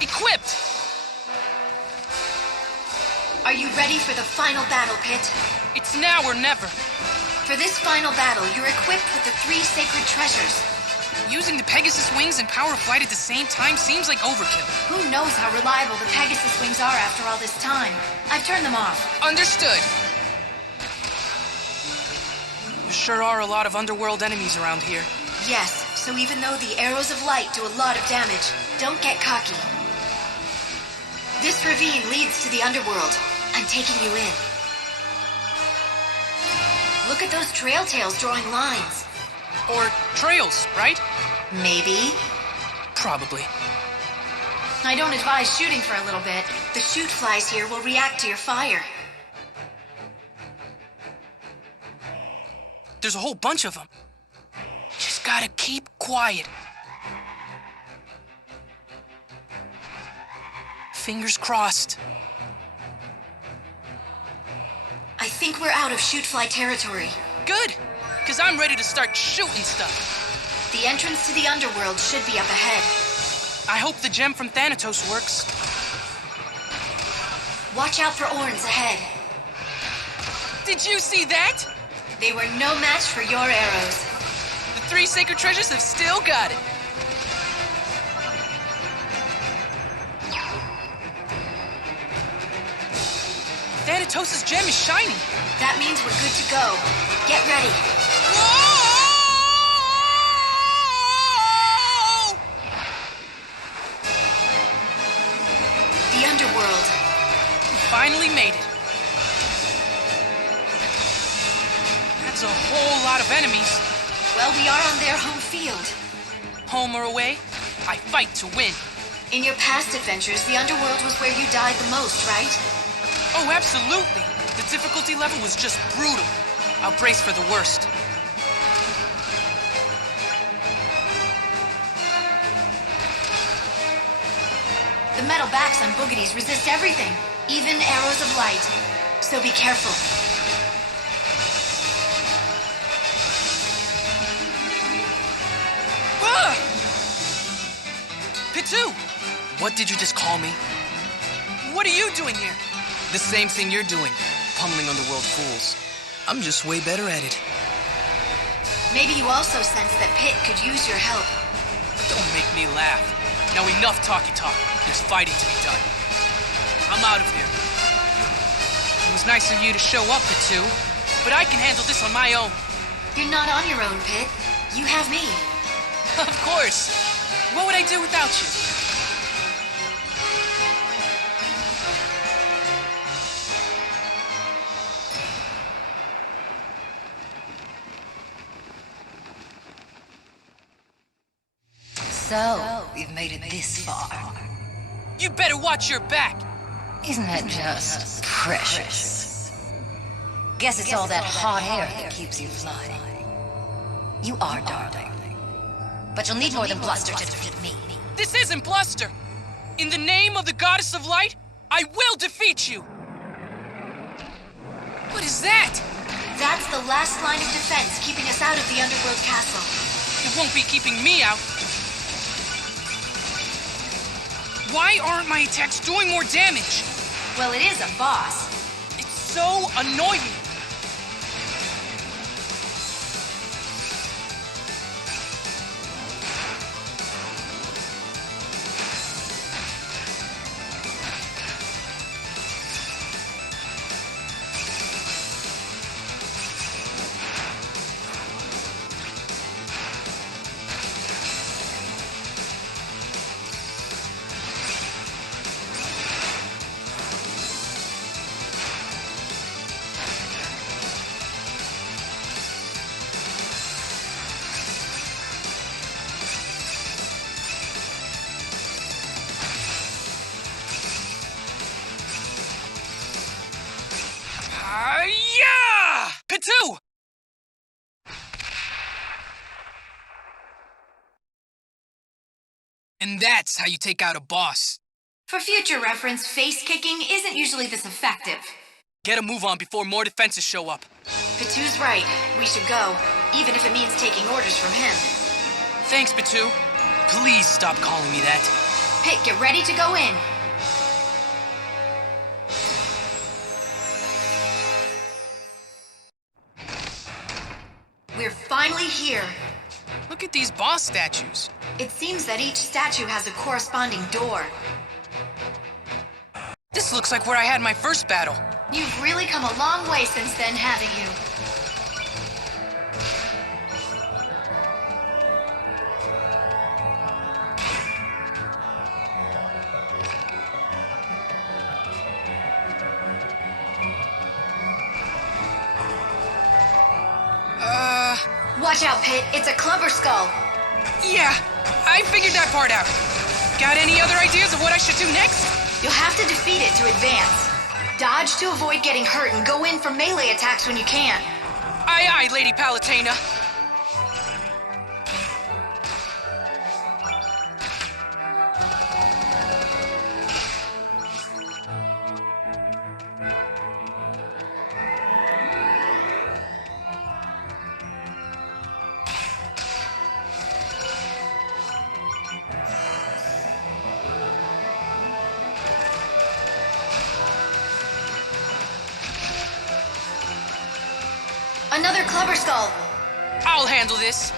Equipped! Are you ready for the final battle, Pit? It's now or never. For this final battle, you're equipped with the 3 sacred treasures. Using the Pegasus wings and power of flight at the same time seems like overkill. Who knows how reliable the Pegasus wings are after all this time? I've turned them off. Understood. There sure are a lot of underworld enemies around here. Yes, so even though the arrows of light do a lot of damage, don't get cocky. This ravine leads to the underworld. I'm taking you in. Look at those trail tails drawing lines. Or trails, right? Maybe. Probably. I don't advise shooting for a little bit. The shoot flies here will react to your fire. There's a whole bunch of them. Just gotta keep quiet. Fingers crossed. I think we're out of shoot-fly territory. Good, because I'm ready to start shooting stuff. The entrance to the underworld should be up ahead. I hope the gem from Thanatos works. Watch out for Orns ahead. Did you see that? They were no match for your arrows. The 3 sacred treasures have still got it. Thanatos' gem is shiny. That means we're good to go. Get ready. Whoa! The underworld. We finally made it. That's a whole lot of enemies. Well, we are on their home field. Home or away, I fight to win. In your past adventures, the underworld was where you died the most, right? Oh, absolutely. The difficulty level was just brutal. I'll brace for the worst. The metal backs on boogeties resist everything, even arrows of light. So be careful. Ah! Pitu! What did you just call me? What are you doing here? The same thing you're doing, pummeling underworld fools. I'm just way better at it. Maybe you also sense that Pit could use your help. Don't make me laugh. Now enough talky-talk. There's fighting to be done. I'm out of here. It was nice of you to show up, Pitu, but I can handle this on my own. You're not on your own, Pit. You have me. Of course. What would I do without you? So, we've made it this far. You better watch your back. Isn't that just precious? Guess it's all that hot air that keeps you flying. You are, darling. But you'll need more than bluster to defeat me. This isn't bluster. In the name of the goddess of light, I will defeat you. What is that? That's the last line of defense keeping us out of the underworld castle. It won't be keeping me out. Why aren't my attacks doing more damage? Well, it is a boss. It's so annoying. Yeah! Pitu! And that's how you take out a boss. For future reference, face kicking isn't usually this effective. Get a move on before more defenses show up. Pitu's right. We should go, even if it means taking orders from him. Thanks, Pitu. Please stop calling me that. Pit, get ready to go in. We're finally here. Look at these boss statues. It seems that each statue has a corresponding door. This looks like where I had my first battle. You've really come a long way since then, haven't you? Watch out, Pit. It's a clubber skull. Yeah, I figured that part out. Got any other ideas of what I should do next? You'll have to defeat it to advance. Dodge to avoid getting hurt and go in for melee attacks when you can. Aye, aye, Lady Palutena. Another clubber skull. I'll handle this.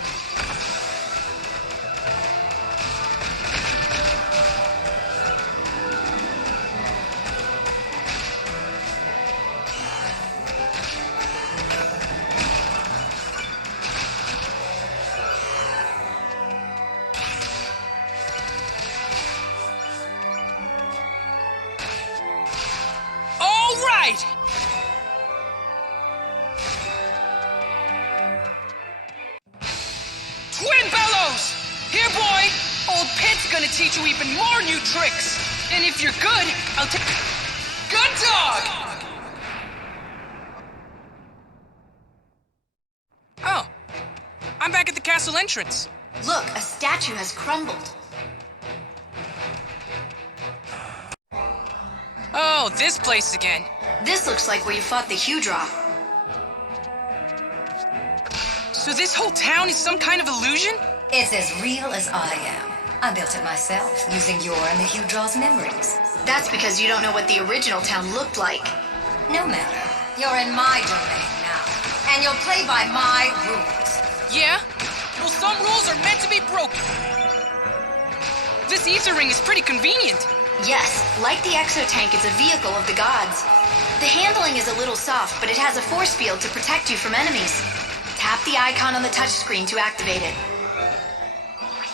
All right! Twin bellows! Here, boy! Old Pit's gonna teach you even more new tricks! And if you're good, I'll take... Good dog! Oh. I'm back at the castle entrance. Look, a statue has crumbled. Oh, this place again. This looks like where you fought the Hudra. So this whole town is some kind of illusion? It's as real as I am. I built it myself, using your and the Hudra's memories. That's because you don't know what the original town looked like. No matter. You're in my domain now, and you'll play by my rules. Yeah? Well, some rules are meant to be broken. This ether ring is pretty convenient. Yes, like the exotank, it's a vehicle of the gods. The handling is a little soft, but it has a force field to protect you from enemies. Tap the icon on the touchscreen to activate it.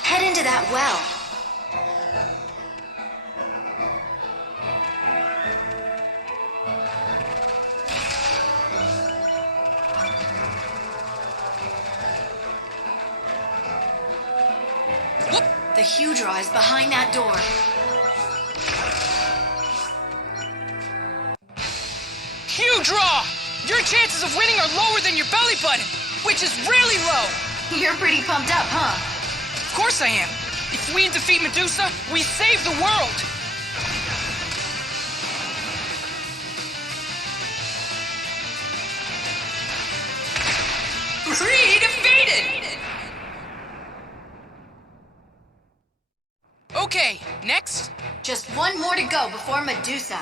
Head into that well. Whoop! The Hudra is behind that door. Hudra! Your chances of winning are lower than your belly button, which is really low. You're pretty pumped up, huh? Of course I am. If we defeat Medusa, we save the world. Defeated! Okay, next. Just one more to go before Medusa.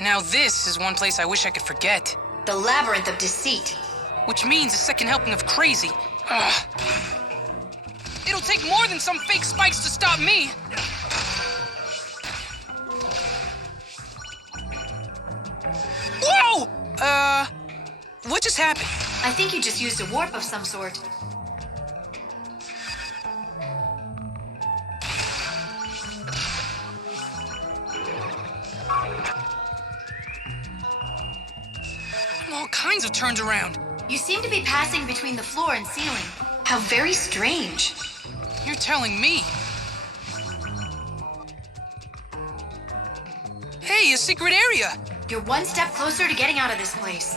Now this is one place I wish I could forget. The Labyrinth of Deceit. Which means a second helping of crazy. Ugh. It'll take more than some fake spikes to stop me. Whoa! What just happened? I think you just used a warp of some sort. All kinds of turns around. You seem to be passing between the floor and ceiling. How very strange. You're telling me. Hey, a secret area. You're one step closer to getting out of this place.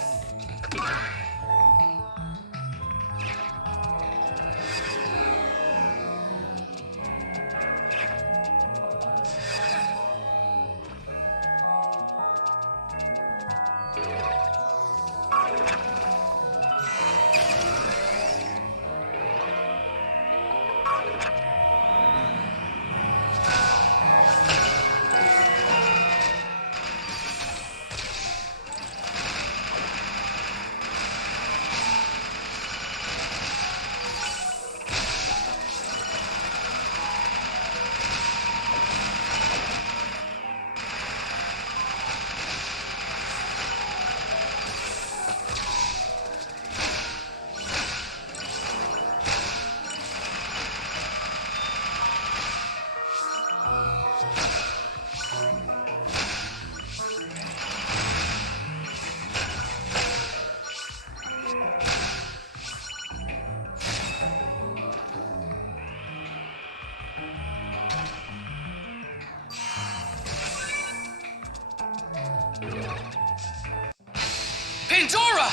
Pandora!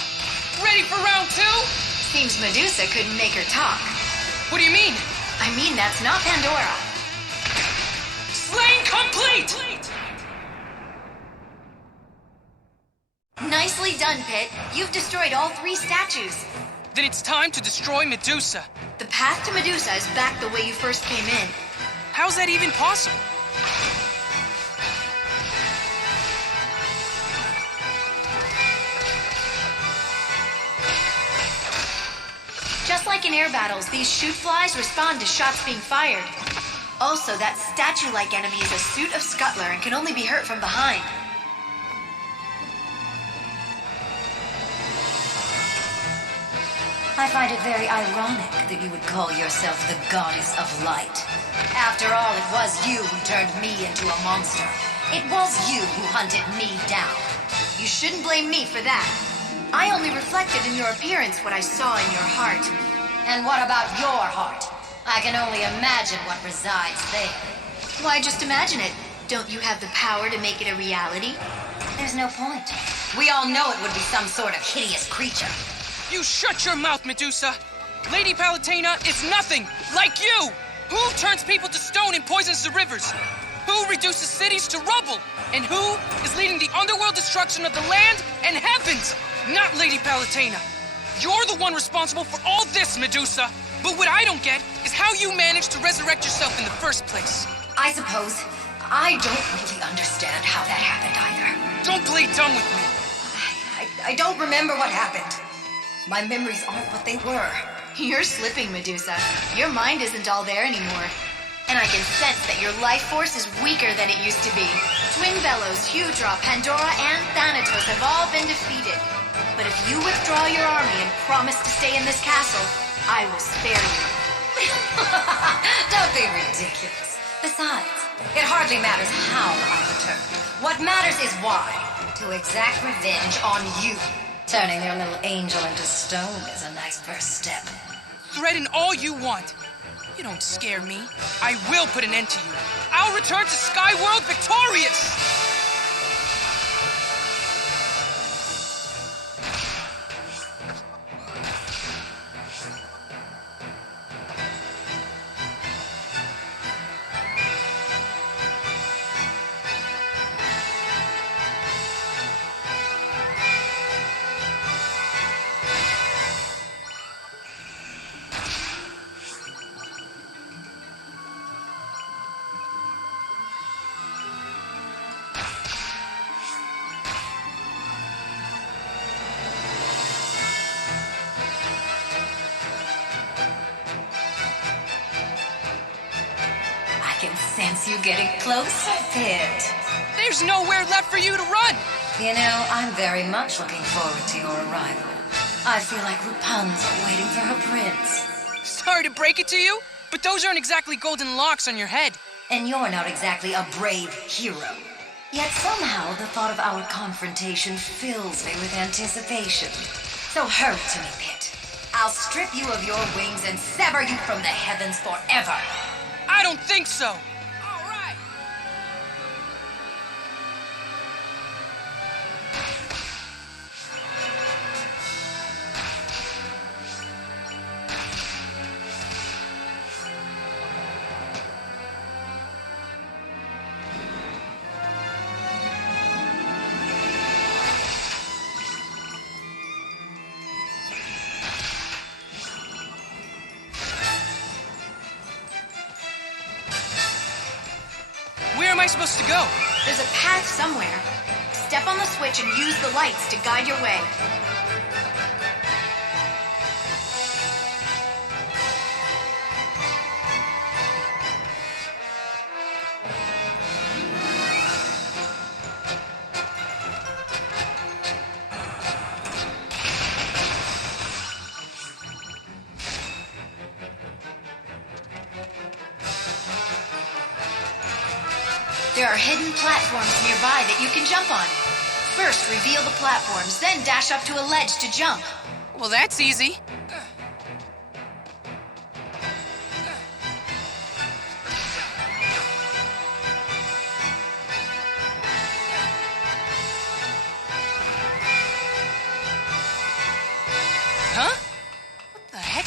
Ready for round two? Seems Medusa couldn't make her talk. What do you mean? I mean, that's not Pandora. Slaying complete! Nicely done, Pit. You've destroyed all 3 statues. Then it's time to destroy Medusa. The path to Medusa is back the way you first came in. How's that even possible? Just like in air battles, these shoot flies respond to shots being fired. Also, that statue-like enemy is a suit of Scuttler and can only be hurt from behind. I find it very ironic that you would call yourself the goddess of light. After all, it was you who turned me into a monster. It was you who hunted me down. You shouldn't blame me for that. I only reflected in your appearance what I saw in your heart. And what about your heart? I can only imagine what resides there. Why, just imagine it. Don't you have the power to make it a reality? There's no point. We all know it would be some sort of hideous creature. You shut your mouth, Medusa! Lady Palutena is nothing like you! Who turns people to stone and poisons the rivers? Who reduces cities to rubble? And who is leading the underworld destruction of the land and heavens? Not Lady Palutena. You're the one responsible for all this, Medusa! But what I don't get is how you managed to resurrect yourself in the first place. I suppose I don't really understand how that happened either. Don't play dumb with me. I don't remember what happened. My memories aren't what they were. You're slipping, Medusa. Your mind isn't all there anymore. And I can sense that your life force is weaker than it used to be. Twin Bellows, Hudra, Pandora, and Thanatos have all been defeated. But if you withdraw your army and promise to stay in this castle, I will spare you. Don't be ridiculous. Besides, it hardly matters how I return. What matters is why. To exact revenge on you. Turning your little angel into stone is a nice first step. Threaten all you want. You don't scare me. I will put an end to you. I'll return to Skyworld victorious! I can sense you getting closer, Pit. There's nowhere left for you to run! You know, I'm very much looking forward to your arrival. I feel like Rapunzel waiting for her prince. Sorry to break it to you, but those aren't exactly golden locks on your head. And you're not exactly a brave hero. Yet somehow the thought of our confrontation fills me with anticipation. So hurry to me, Pit. I'll strip you of your wings and sever you from the heavens forever. I don't think so! All right! Where am I supposed to go? There's a path somewhere. Step on the switch and use the lights to guide your way. There are hidden platforms nearby that you can jump on. First, reveal the platforms, then dash up to a ledge to jump. Well, that's easy.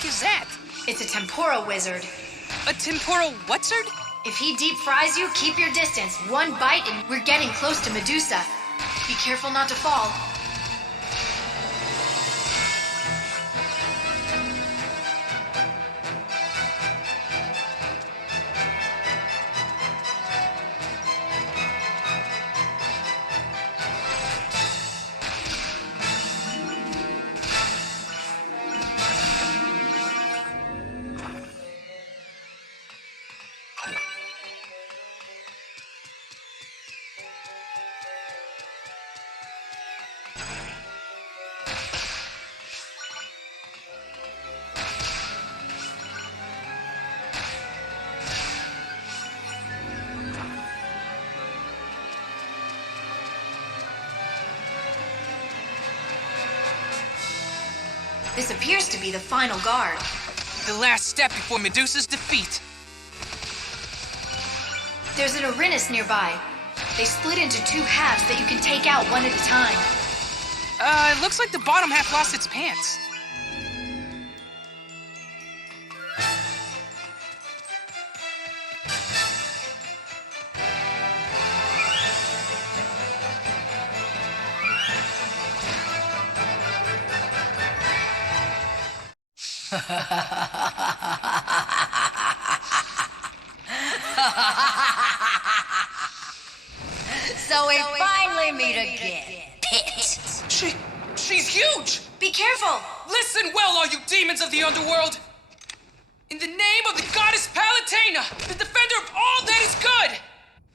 heck is that? It's a tempora wizard. A temporal whatzard? If he deep fries you, keep your distance. One bite and we're getting close to Medusa. Be careful not to fall. This appears to be the final guard. The last step before Medusa's defeat. There's an Icarus nearby. They split into two halves that you can take out one at a time. It looks like the bottom half lost its pants. So we finally meet again. Pit. She's huge! Be careful! Listen well, all you demons of the underworld! In the name of the goddess Palutena, the defender of all that is good,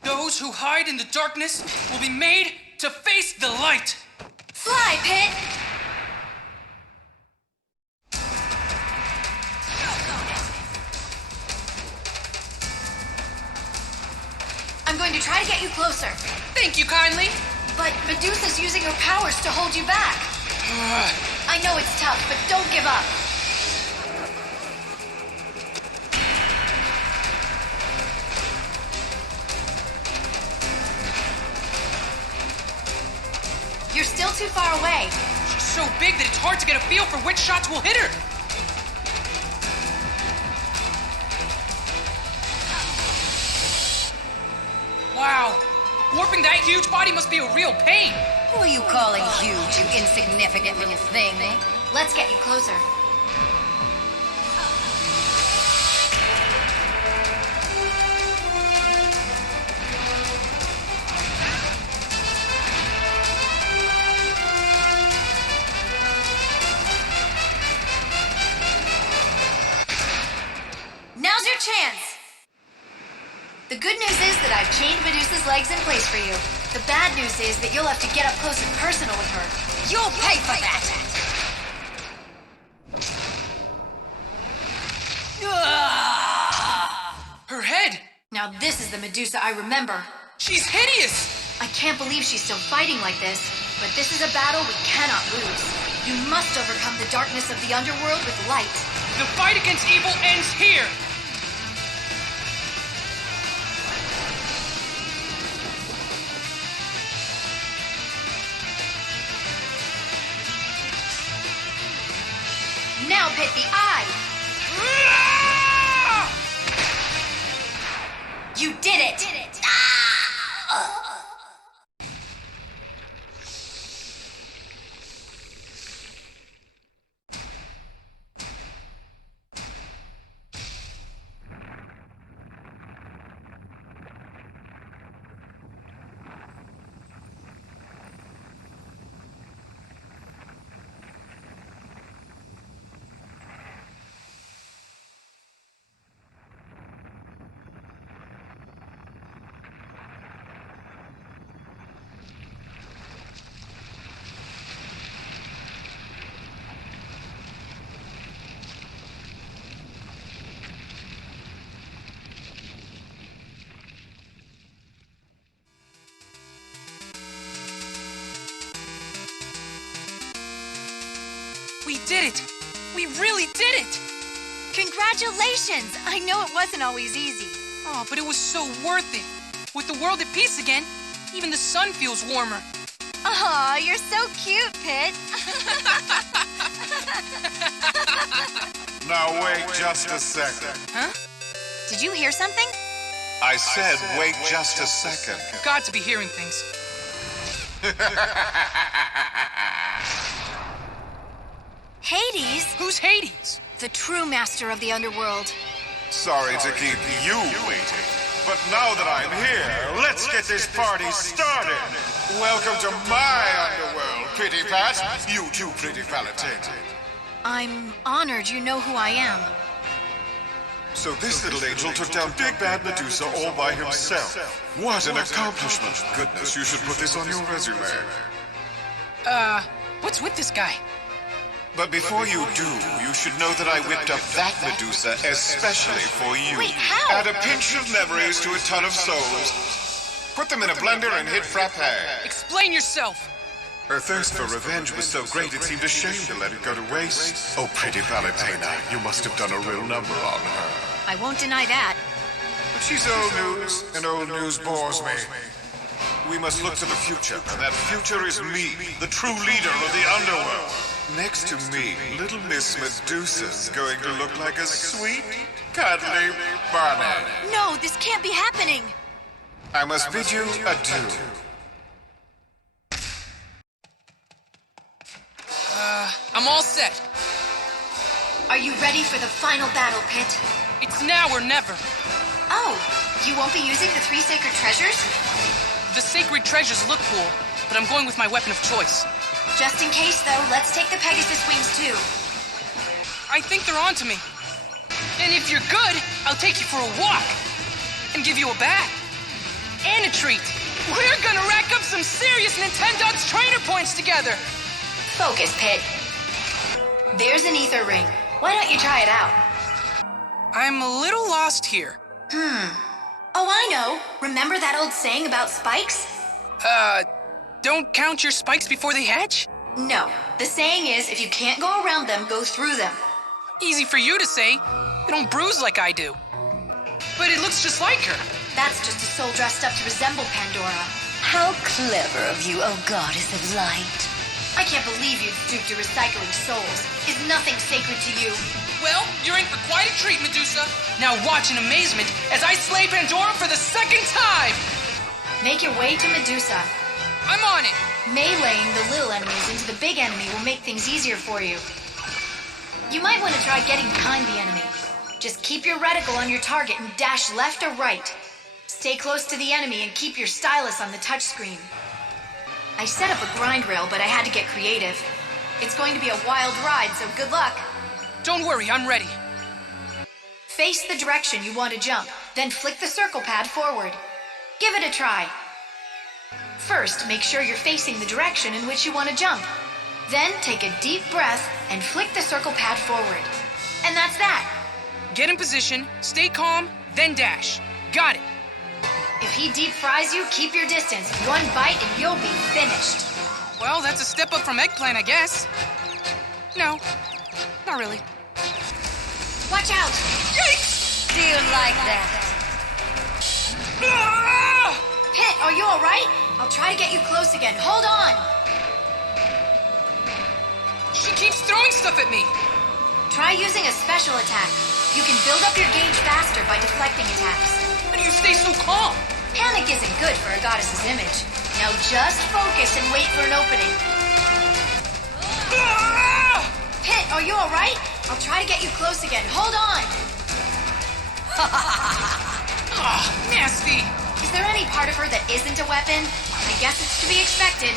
those who hide in the darkness will be made to face the light. Fly, Pit! I'm going to try to get you closer. Thank you kindly. But Medusa's using her powers to hold you back. I know it's tough, but don't give up. You're still too far away. She's so big that it's hard to get a feel for which shots will hit her. Wow. Warping that huge body must be a real pain. Who are you calling huge, you insignificant little thing? Let's get you closer. Now's your chance! The good news is that I've chained Medusa's legs in place for you. The bad news is that you'll have to get up close and personal with her. You'll pay for that! Her head! Now this is the Medusa I remember. She's hideous! I can't believe she's still fighting like this, but this is a battle we cannot lose. You must overcome the darkness of the underworld with light. The fight against evil ends here! Now Pit the eye! You did it! We did it! We really did it! Congratulations! I know it wasn't always easy. Oh, but it was so worth it. With the world at peace again, even the sun feels warmer. Aw, you're so cute, Pit. Now wait just a second. Huh? Did you hear something? I said wait just a second. You've got to be hearing things. Hades? Who's Hades? The true master of the underworld. Sorry to keep you waiting, but now that I'm here, let's get this party started. Welcome to my underworld, Pretty Pat. You too, Pretty Palatine. I'm honored you know who I am. So this little angel took down Big Bad Medusa all by himself. What an accomplishment. Goodness, you should put this on your resume. What's with this guy? But before you do, you should know that I whipped up that Medusa especially for you. Wait, how? Add a pinch of memories to a ton of souls. Put them in a blender and hit frappe. Explain yourself! Her thirst for revenge was so great it seemed a shame to let it go to waste. Oh, Pretty Valentina, you must have done a real number on her. I won't deny that. But she's old news, and old news bores me. We must look to the future, and that future is me, the true leader of the underworld. Next to me, little Miss Medusa's going to look like a sweet, cuddly bunny. No, this can't be happening. I must bid you adieu. I'm all set. Are you ready for the final battle, Pit? It's now or never. Oh, you won't be using the 3 sacred treasures? The sacred treasures look cool, but I'm going with my weapon of choice. Just in case, though, let's take the Pegasus wings, too. I think they're onto me. And if you're good, I'll take you for a walk. And give you a bat. And a treat. We're gonna rack up some serious Nintendogs trainer points together. Focus, Pit. There's an ether ring. Why don't you try it out? I'm a little lost here. Oh, I know. Remember that old saying about spikes? Don't count your spikes before they hatch? No. The saying is, if you can't go around them, go through them. Easy for you to say. You don't bruise like I do. But it looks just like her. That's just a soul dressed up to resemble Pandora. How clever of you, oh goddess of light. I can't believe you'd stoop to recycling souls. Is nothing sacred to you? Well, you're in for quite a treat, Medusa. Now watch in amazement as I slay Pandora for the second time! Make your way to Medusa. I'm on it! Meleeing the little enemies into the big enemy will make things easier for you. You might want to try getting behind the enemy. Just keep your reticle on your target and dash left or right. Stay close to the enemy and keep your stylus on the touchscreen. I set up a grind rail, but I had to get creative. It's going to be a wild ride, so good luck. Don't worry, I'm ready. Face the direction you want to jump, then flick the circle pad forward. Give it a try. First, make sure you're facing the direction in which you want to jump. Then take a deep breath and flick the circle pad forward. And that's that. Get in position, stay calm, then dash. Got it. If he deep fries you, keep your distance. One bite and you'll be finished. Well, that's a step up from eggplant, I guess. No, not really. Watch out! Yikes! Do you like that? Ah! Pit, are you alright? I'll try to get you close again. Hold on! She keeps throwing stuff at me. Try using a special attack. You can build up your gauge faster by deflecting attacks. How do you stay so calm? Panic isn't good for a goddess's image. Now just focus and wait for an opening. Ah! Pit, are you alright? I'll try to get you close again. Hold on! Ah, nasty. Is there any part of her that isn't a weapon? I guess it's to be expected.